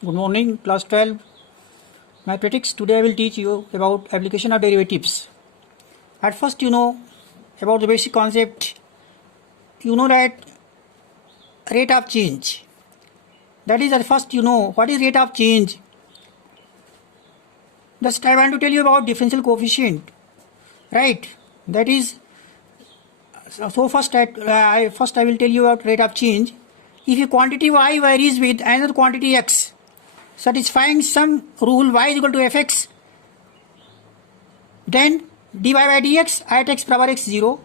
Good morning, class 12 mathematics. Today I will teach you about application of derivatives. At first, you know about the basic concept. You know that rate of change. That is at first you know what is rate of change. Just I want to tell you about differential coefficient, right? That is so first I will tell you about rate of change. If a quantity y varies with another quantity x, satisfying some rule y is equal to fx, then dy by dx at x power x 0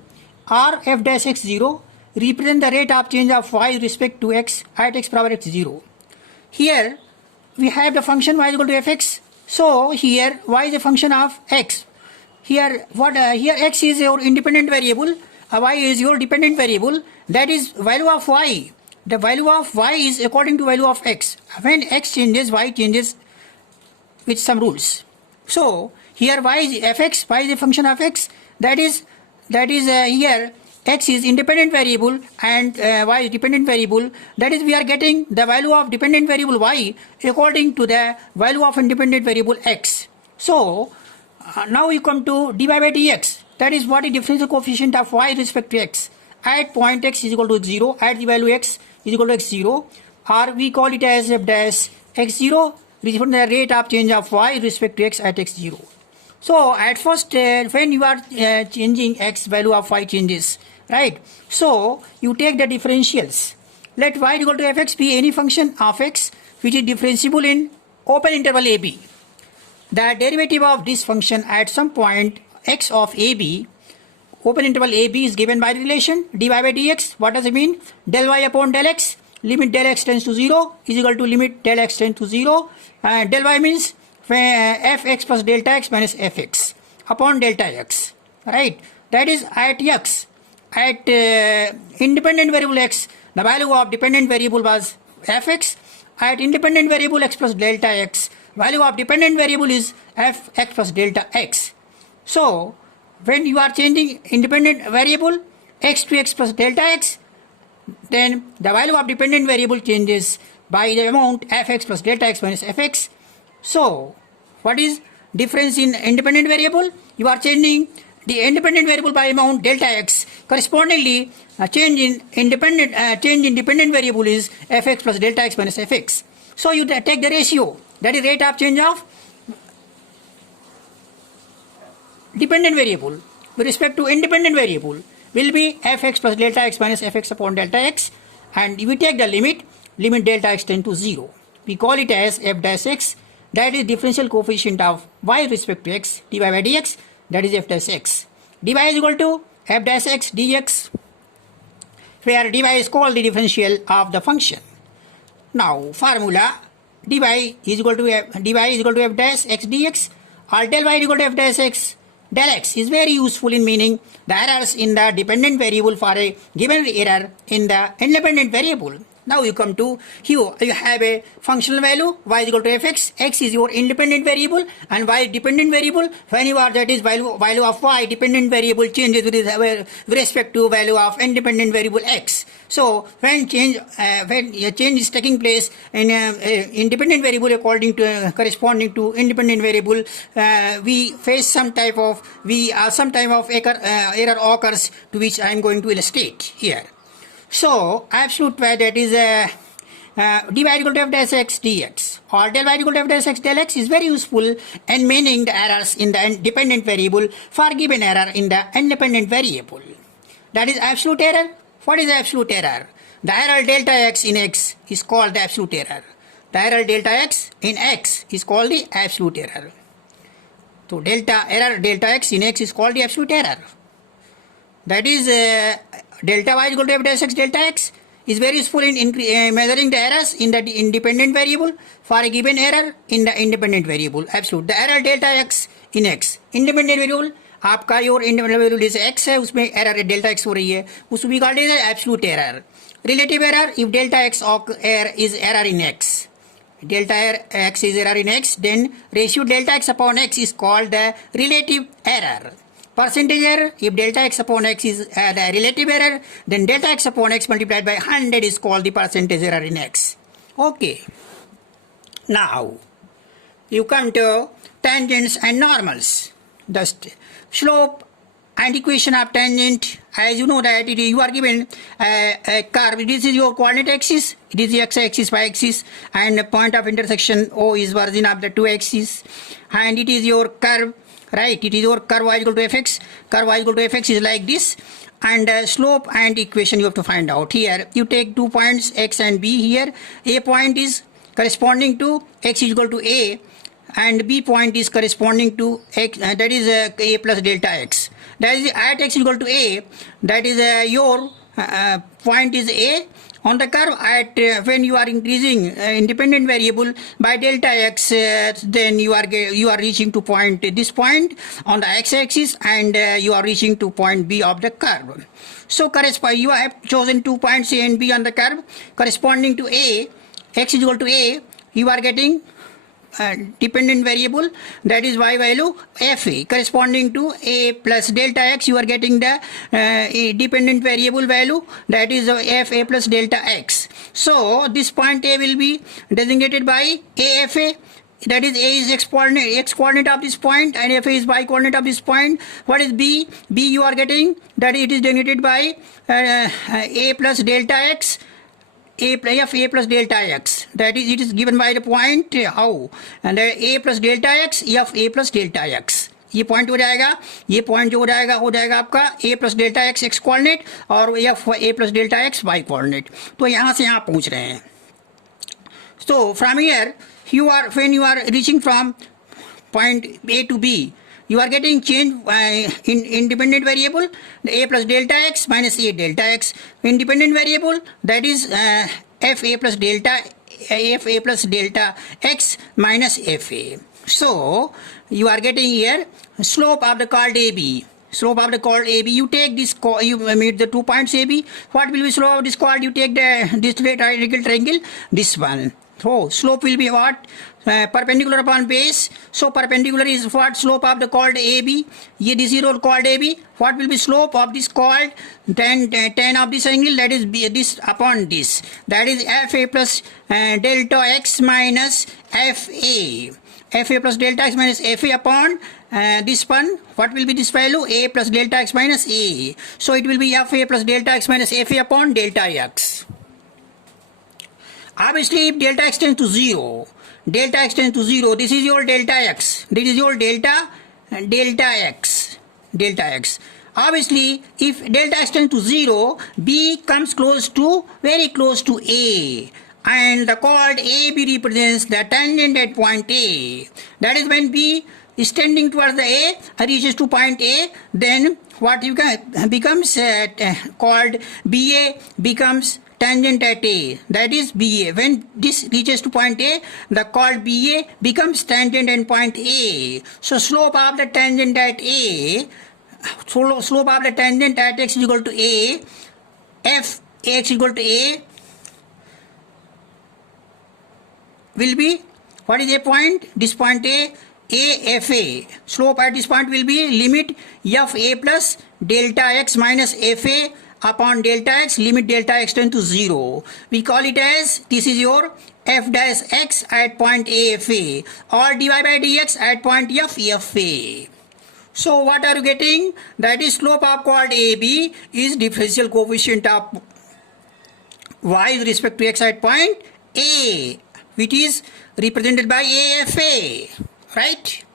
or f dash x 0 represent the rate of change of y with respect to x at x power x 0. Here we have the function y is equal to fx. So here y is a function of x. Here here x is your independent variable, y is your dependent variable. That is value of y. The value of y is according to value of x. When x changes, y changes with some rules. So here y is fx, y is a function of x. That is here x is independent variable and y is dependent variable. That is we are getting the value of dependent variable y according to the value of independent variable x. So now you come to dy by dx. That is what is differential coefficient of y with respect to x. At point x is equal to 0, at the value x is equal to x0, or we call it as f dash x0, which is the rate of change of y with respect to x at x0. So at first when you are changing x, value of y changes, right? So you take the differentials. Let y equal to fx be any function of x which is differentiable in open interval ab. The derivative of this function at some point x of ab, open interval ab, is given by the relation dy by dx. What does it mean? Del y upon del x, limit del x tends to 0 is equal to limit del x tends to 0, and del y means fx plus delta x minus fx upon delta x, right? That is at x. At independent variable x, the value of dependent variable was fx. At independent variable x plus delta x, value of dependent variable is fx plus delta x. So when you are changing independent variable x to x plus delta x, then the value of dependent variable changes by the amount fx plus delta x minus fx. So what is difference in independent variable? You are changing the independent variable by amount delta x. Correspondingly, change in dependent variable is fx plus delta x minus fx. So you take the ratio, that is rate of change of dependent variable with respect to independent variable will be fx plus delta x minus fx upon delta x, and we take the limit delta x tend to 0. We call it as f dash x, that is differential coefficient of y with respect to x, dy by dx, that is f dash x. dy is equal to f dash x dx, where dy is called the differential of the function. Now formula dy is equal to f dash x dx, or del y is equal to f dash x del x is very useful in meaning the errors in the dependent variable for a given error in the independent variable. Now you come to here, you have a functional value y is equal to fx, x is your independent variable and y dependent variable. When you are, that is value of y, dependent variable changes with respect to value of independent variable x. So when change is taking place in independent variable according to corresponding to independent variable, we face some type of error occurs, to which I am going to illustrate here. So absolute y, that is dy equal to f dash x dx, or del y equal to f dash x del x, is very useful in meaning the errors in the dependent variable for given error in the independent variable. That is absolute error. What is absolute error? The error delta x in x is called the absolute error. The error delta x in x is called the absolute error. So error delta x in x is called the absolute error. That is delta y is equal to f dash x delta x is very useful in measuring the errors in the independent variable for a given error in the independent variable. Absolute. The error delta x in x, independent variable आपका your independent variable जैसे x है उसमें error delta x हो रही है, उसको भी called है absolute error. Relative error, if delta x is error in x, delta x is error in x, then ratio delta x upon x is called the relative error. Percentage error, if delta x upon x is the relative error, then delta x upon x multiplied by 100 is called the percentage error in x. Okay. Now, you come to tangents and normals. The slope and equation of tangent, as you know that you are given a curve. This is your coordinate axis, it is the x-axis, y-axis, and the point of intersection O is origin of the two axes, and it is your curve, right? It is your curve y equal to fx. Curve y equal to fx is like this, and slope and equation you have to find out. Here you take 2 points x and b. Here a point is corresponding to x is equal to a, and b point is corresponding to x, that is a plus delta x. That is at x equal to a, that is your point is a on the curve. At when you are increasing independent variable by delta x, then you are reaching to point, this point on the x-axis, and you are reaching to point b of the curve. So you have chosen 2 points a and b on the curve corresponding to a. X is equal to a, you are getting dependent variable, that is y value fa, corresponding to a plus delta x, you are getting the dependent variable value, that is fa plus delta x. So this point a will be designated by afa, that is a is x coordinate of this point and fa is y coordinate of this point. What is b? B you are getting that it is designated by a plus delta x, a plus delta x, that is it is given by the point how, and a plus delta x f a plus delta x. ये point हो जाएगा, ये point जो हो जाएगा आपका a plus delta x x coordinate और F a plus delta x y coordinate. तो यहाँ से यहाँ पहुँच रहे हैं. So from here you are, when you are reaching from point A to B, you are getting change in independent variable, a plus delta x minus a delta x. Independent variable, that is fa plus delta x minus fa. So you are getting here slope of the chord AB. Slope of the chord AB, you take this, you meet the 2 points AB. What will be slope of this chord? You take this right angle triangle, this one. So slope will be what? Perpendicular upon base. So perpendicular is what? Slope of the chord AB. This is your chord AB. What will be slope of this chord? Then tan of this angle, that is this upon this. That is fa plus delta x minus fa. Fa plus delta x minus fa upon this one. What will be this value? A plus delta x minus a. So it will be fa plus delta x minus fa upon delta x. Obviously, if delta x tends to 0, this is your delta x, this is your delta x. Obviously, if delta x tends to 0, b comes very close to a, and the chord AB represents the tangent at point A. That is when b is tending towards the A, reaches to point A, then what you can becomes chord BA becomes tangent at A, that is BA. When this reaches to point A, the chord BA becomes tangent at point A. So slope of the tangent at A, slope of the tangent at x is equal to A, f x equal to A will be, what is a point? This point A fa. Slope at this point will be limit f a plus delta x minus fa upon delta x, limit delta x tend to 0. We call it as, this is your f dash x at point AFA, or dy by dx at point FA. So what are you getting? That is slope of chord AB is differential coefficient of y with respect to x at point A, which is represented by AFA, right?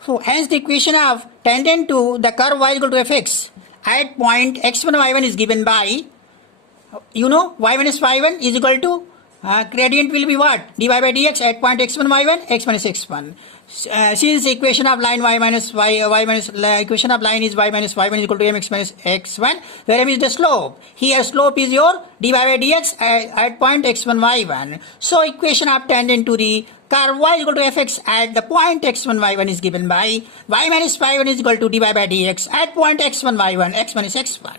So hence the equation of tangent to the curve y equal to fx at point x1 y1 is given by, you know, y minus y1 is equal to gradient will be what? dy by dx at point x1 y1 x minus x1. Since the equation of line equation of line is y minus y1 is equal to mx minus x1, where m is the slope. Here slope is your dy by dx at point x1 y1. So equation of tangent to the curve y is equal to fx at the point x1 y1 is given by y minus y1 is equal to dy by dx at point x1 y1 x minus x1.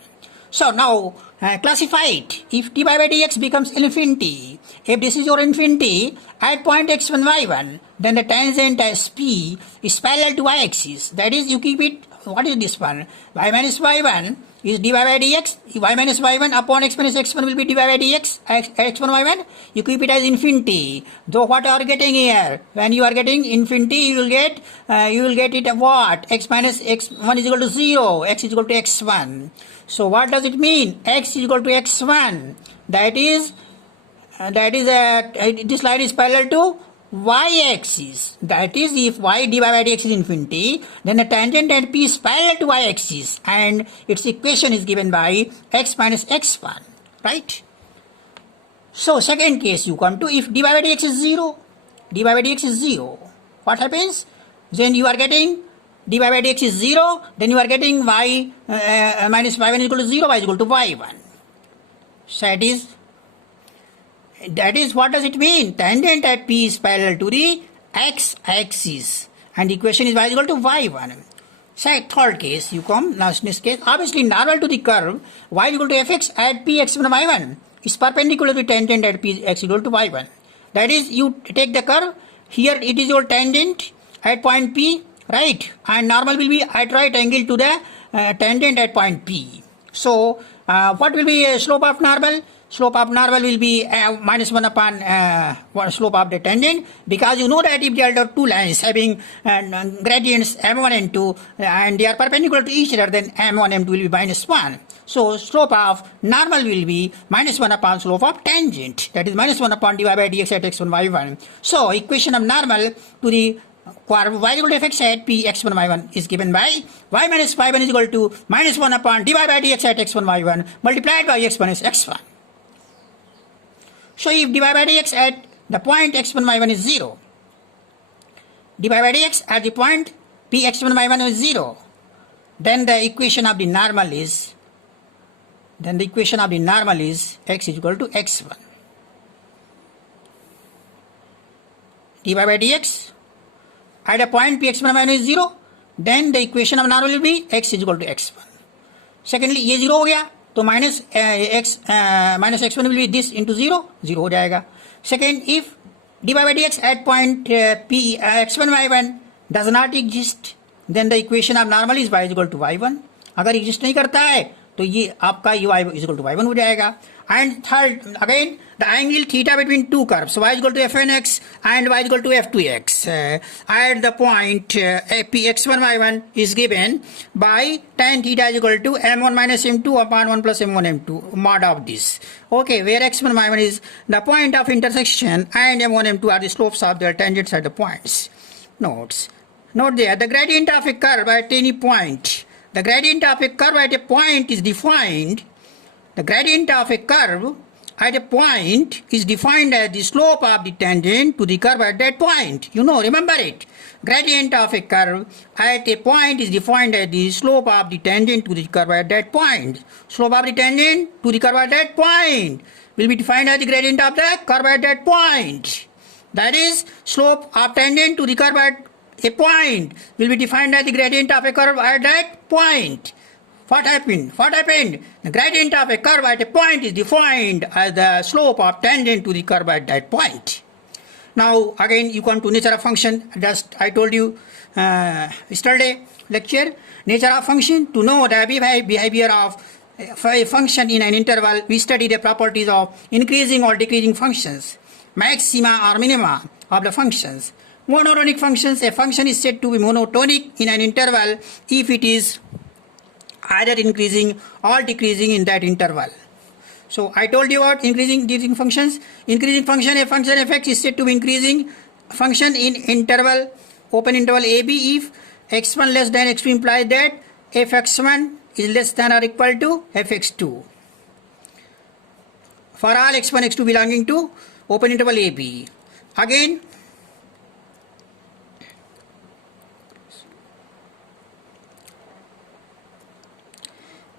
So now classify it. If dy by dx becomes infinity, if this is your infinity at point x1, y1, then the tangent as p is parallel to y-axis. That is, you keep it, what is this one? Y minus y1 is dy by dx. Y minus y1 upon x minus x1 will be dy by dx. X1, y1, you keep it as infinity. So what are you getting here? When you are getting infinity, you will get it what? X minus x1 is equal to 0, x is equal to x1. So what does it mean? X is equal to x1. That is this line is parallel to y-axis. That is, if y dy by dx is infinity, then the tangent at p is parallel to y-axis, and its equation is given by x minus x1, right? So second case you come to, if dy by dx is 0, dy by dx is 0, what happens? Then you are getting dy by dx is 0, then you are getting y minus y1 is equal to 0, y is equal to y1. So that is what does it mean? Tangent at p is parallel to the x-axis, and the equation is y is equal to y1. Third case, you come, now in this case, obviously normal to the curve y is equal to fx at p x1 y1 is perpendicular to tangent at p x equal to y1. That is, you take the curve, here it is your tangent at point p, right? And normal will be at right angle to the tangent at point p. So, what will be slope of normal? Slope of normal will be minus 1 upon slope of the tangent, because you know that if there are two lines having gradients m1 and 2 and they are perpendicular to each other, then m1 m2 will be minus 1. So slope of normal will be minus 1 upon slope of tangent, that is minus 1 upon dy by dx at x1 y1. So equation of normal to the curve y equal to fx at p x1 y1 is given by y minus y1 is equal to minus 1 upon dy by dx at x1 y1 multiplied by x minus x1. So if dy by dx at the point x1 y1 is 0, dy by dx at the point p x1 y1 is 0, then the equation of the normal is x is equal to x1. dy by dx at a point p x1 y1 is 0, then the equation of normal will be x is equal to x1. Secondly, ये 0 हो गया, तो minus x1 will be this into 0, 0 हो जाएगा. Second, if dy by dx at point p x1 y1 does not exist, then the equation of normal is y is equal to y1. अगर exist नहीं करता है तो ये आपका y is equal to y1 हो जाएगा. And third, again, the angle theta between two curves, y is equal to fnx and y is equal to f2x at the point p x1 y1 is given by tan theta is equal to m1 minus m2 upon 1 plus m1 m2 mod of this. Okay, where x1 y1 is the point of intersection and m1 m2 are the slopes of their tangents at the points. Note there, the gradient of a curve at any point. The gradient of a curve at a point is defined. The gradient of a curve at a point is defined as the slope of the tangent to the curve at that point. You know, remember it. Gradient of a curve at a point is defined as the slope of the tangent to the curve at that point. Slope of the tangent to the curve at that point will be defined as the gradient of the curve at that point. That is, slope of tangent to the curve at a point will be defined as the gradient of a curve at that point. What happened? The gradient of a curve at a point is defined as the slope of tangent to the curve at that point. Now again you come to nature of function. Just I told you yesterday lecture, nature of function. To know the behavior of a function in an interval, we study the properties of increasing or decreasing functions, maxima or minima of the functions. Monotonic functions, a function is said to be monotonic in an interval if it is either increasing or decreasing in that interval. So I told you about increasing, decreasing functions. Increasing function, a function f(x) is said to be increasing function in interval, open interval ab if x1 less than x2 implies that fx1 is less than or equal to fx2. For all x1, x2 belonging to open interval ab. Again,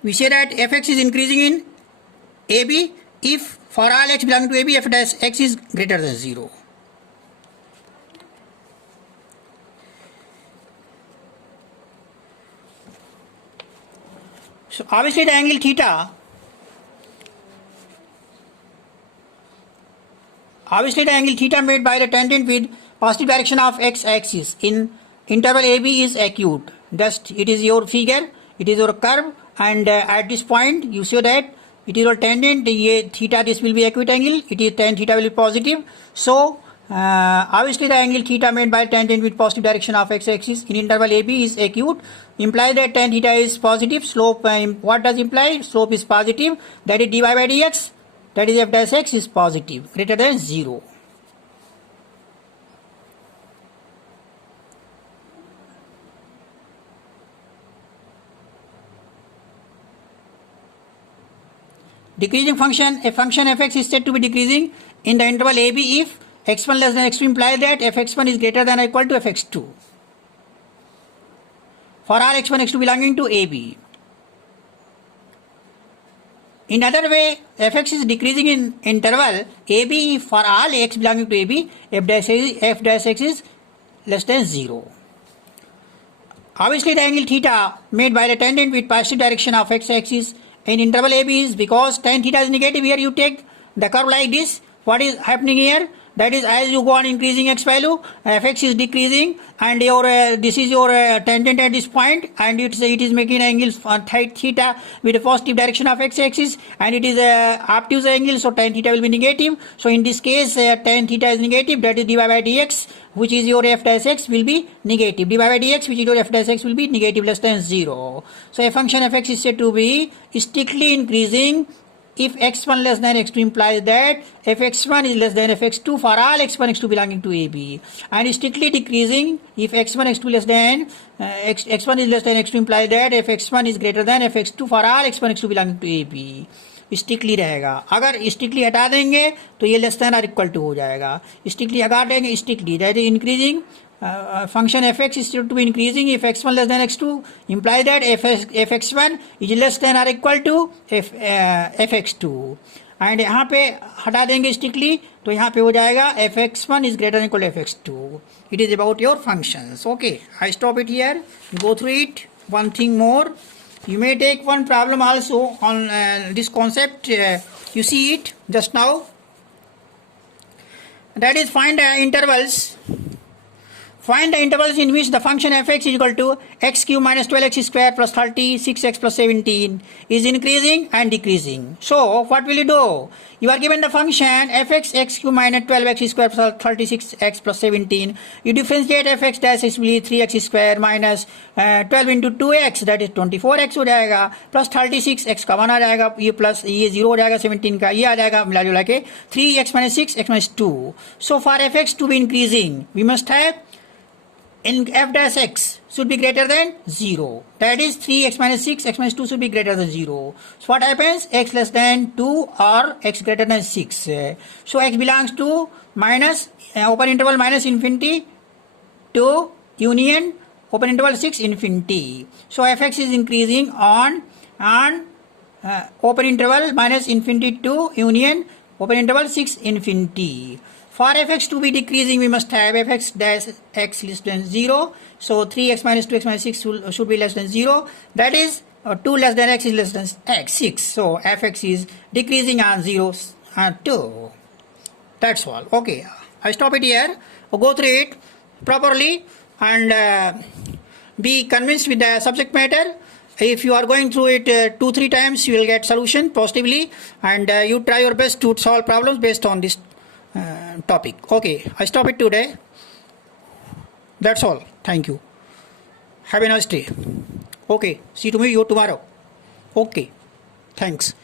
we say that fx is increasing in AB if for all x belonging to AB, f dash x is greater than 0. So obviously the angle theta obviously the angle theta made by the tangent with positive direction of x axis in interval AB is acute. Just it is your figure, it is your curve, and at this point you see that it is your tangent, the theta, this will be acute angle, it is tan theta will be positive. So obviously the angle theta made by tangent with positive direction of x axis in interval AB is acute, implies that tan theta is positive. Slope, what does imply? Slope is positive, that is dy by dx, that is f dash x is positive, greater than 0. Decreasing function, a function fx is said to be decreasing in the interval AB if x1 less than x2 implies that fx1 is greater than or equal to fx2. For all x1, x2 belonging to AB. In other way, fx is decreasing in interval AB if for all x belonging to AB, f dash x is less than 0. Obviously, the angle theta made by the tangent with positive direction of x axis in interval AB is, because tan theta is negative, here you take the curve like this. What is happening here? That is, as you go on increasing x value, fx is decreasing, and your this is your tangent at this point, and it is making angles theta with a positive direction of x axis, and it is obtuse angle, so tan theta will be negative. So in this case, tan theta is negative, that is dy by dx, which is your f dash x, will be negative. Dy by dx, which is your f dash x, will be negative, less than 0. So a function fx is said to be strictly increasing if x1 less than x2 implies that fx1 is less than fx2 for all x1, x2 belonging to AB, and strictly decreasing if x1, x2 less than x1 is less than x2 implies that fx1 is greater than fx2 for all x1, x2 belonging to AB. Strictly रहेगा. अगर strictly हटा देंगे तो ये less than और equal to हो जाएगा. Strictly हटा देंगे, strictly that is increasing function fx is to be increasing if x1 less than x2 imply that fx1 is less than or equal to fx2, and यहाँ पे हटा देंगे strictly तो यहाँ पे हो जाएगा fx1 is greater than equal to fx2. It is about your functions. Okay, I stop it here, go through it. One thing more, you may take one problem also on this concept. You see it just now, that is find intervals. Find the intervals in which the function fx is equal to x cube minus 12x square plus 36x plus 17 is increasing and decreasing. So what will you do? You are given the function fx x cube minus 12x square plus 36x plus 17. You differentiate fx dash is 3x square minus 12 into 2x, that is 24x हो जाएगा, plus 36x का 1 आ जाएगा, ये plus ये 0 हो जाएगा, 17 का ये आ जाएगा, मिला जुला के 3x minus 6 x minus 2. So for fx to be increasing, we must have in f dash x should be greater than 0. That is 3x minus 6 x minus 2 should be greater than 0. So what happens? X less than 2 or x greater than 6. So x belongs to minus open interval minus infinity to union open interval 6 infinity. So fx is increasing on open interval minus infinity to union open interval 6 infinity. For fx to be decreasing, we must have fx dash x less than 0. So 3x minus 2x minus 6 should be less than 0. That is 2 less than x is less than x, 6. So fx is decreasing on 0 and 2. That's all. Okay, I stop it here. Go through it properly and be convinced with the subject matter. If you are going through it 2-3 times, you will get solution positively, and you try your best to solve problems based on this topic. Okay, I stop it today. That's all. Thank you. Have a nice day. Okay, see you tomorrow. Okay, thanks.